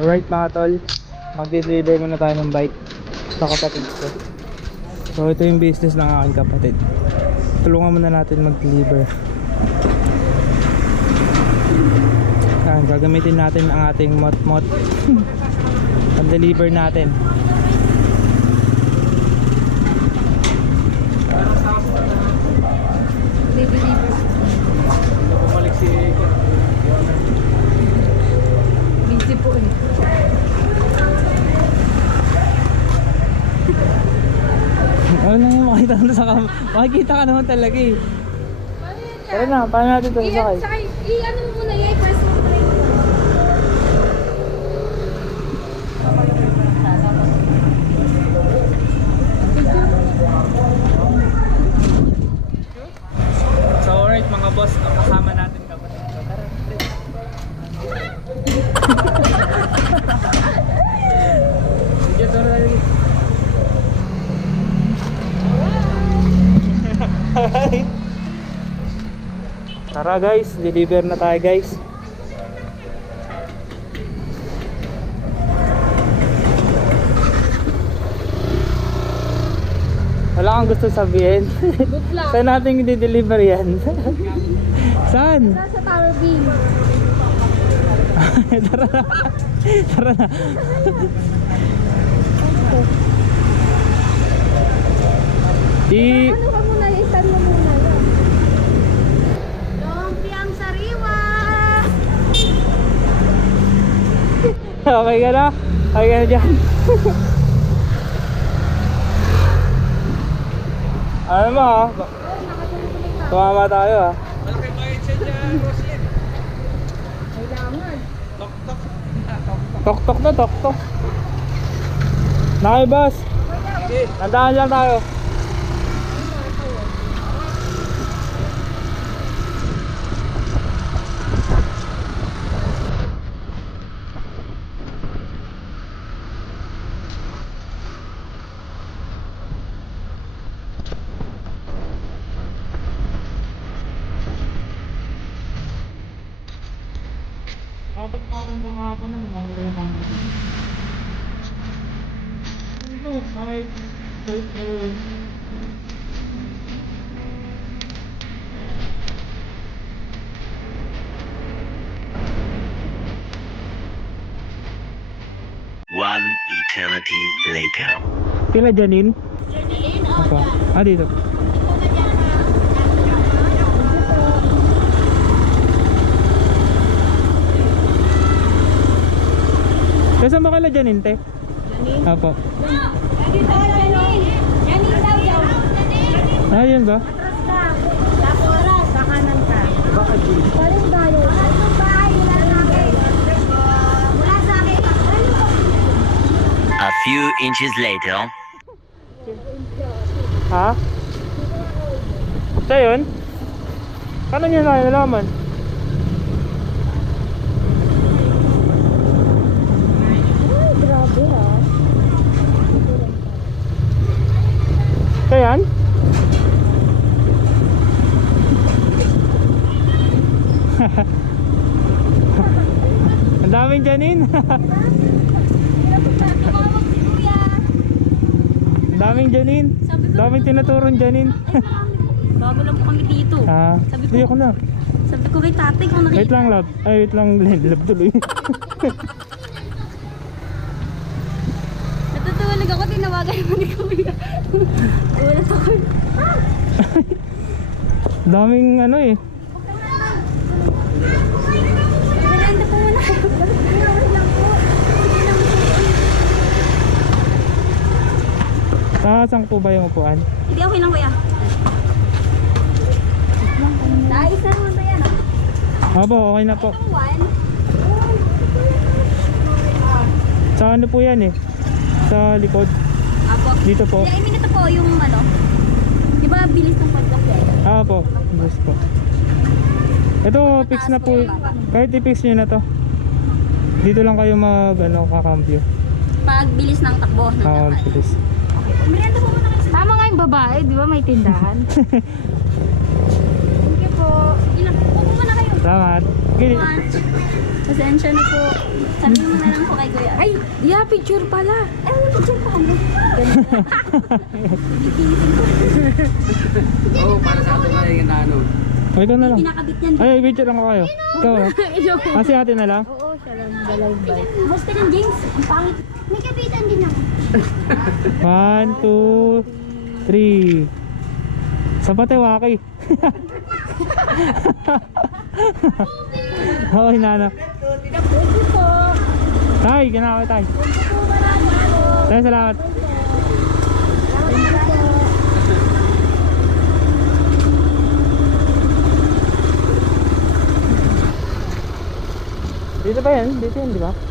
Alright mga tol, magdi-deliver muna tayo ng bike sa kapatid ko. So ito yung business ng aking kapatid. Tulungan muna natin mag-deliver. Yan, gagamitin natin ang ating mot-mot. Pag-deliver natin. Bumalik si busy po eh. ano lang yung makita ka sa makikita ka naman talaga eh. Tara na, paano natin ito isakay? I-ano mo muna yan, press mo muna yun. So alright mga boss, ang kasama natin kapatid ko. Tara. Sige, tara tayo. Tara guys, deliver na tayo guys. Wala kang gusto sabihin. Saan natin i-deliver yan? Saan? Sa Tower Beam. Tara na. Tara na. Ano ka muna, i-stand mo muna yan. Lumpiang sariwa! Okay ka na? Okay ka na dyan? Ano mo ha? Tumama tayo ha? Malaki bayad siya dyan, Roslyn. Kailangan. Tok-tok na, tok-tok. Nakay boss. Nandaan lang tayo. One eternity later. Pila Janine? Janine, Apa? Ah, dito. Saan ba kaila Janine, te? Janine? Apo. Dito, Janine. Janine daw yan. Ah, yun ba? Atras ka. Sa oras, sa kanan ka. Baka G. Paling tayo. Anong bahay mula sa akin? Mula sa akin. A few inches later. Ha? Ito yun? Paano nyo na nalaman? Ay, grabe ha. Ito yan? Ang daming Janine. Tumawag si Kuya. Ang daming Janine. Daming tinuturong Janine. Bago lang po kami dito. Ah, Sabi ko- hindi ako na. Sabi ko kay tatay kung nakita. Wait lang love. Ay, wait lang. Love tuloy. Natutulog ako, tinawagan mo ni Kuya. Wala sa akin. Daming ano eh. Nalanda po muna. Tinawag lang po. Sige lang po. Saan po ba yung upuan? Hindi, okay lang Kuya. Naayos na naman ba yan? Opo, okay na po. Itong one. Sa ano po yan eh? Sa likod. Apo. Dito po. Hindi, I mean ito po yung ano. Di ba bilis ng pagkakya? Ah po. Yes po. Ito, fix na po. Kahit i-fix nyo na to. Dito lang kayo mag ano, kakambyo. Pag bilis ng takbo ng Ah, lakad. bilis. Okay. Merienda po muna kayo. Tama nga yung babae, di ba may tindahan? Thank you po. Sige lang, upo muna kayo. Salamat. Gini. much. Pasensya na po. Sabihin mo na lang po kay Kuya. Ay, yeah, picture pala. Ay, picture pa ano? Oo, para sa atin na yung ano. O, ikaw na lang. Pinakabit yan. Ay, picture lang ko kayo. Ikaw na. Kasi ate na lang. Oo, siya lang. Dalay ba? Gusto ng James. Ang pangit. May kapitan din ako. 1, 2, 3. Sa Patewaki. Okay, nana. Thank you po. Tay, ganawa tay. Thank you po. Marami po. Tay, salamat. Thank you po. Dito ba yan? Dito yan, di ba?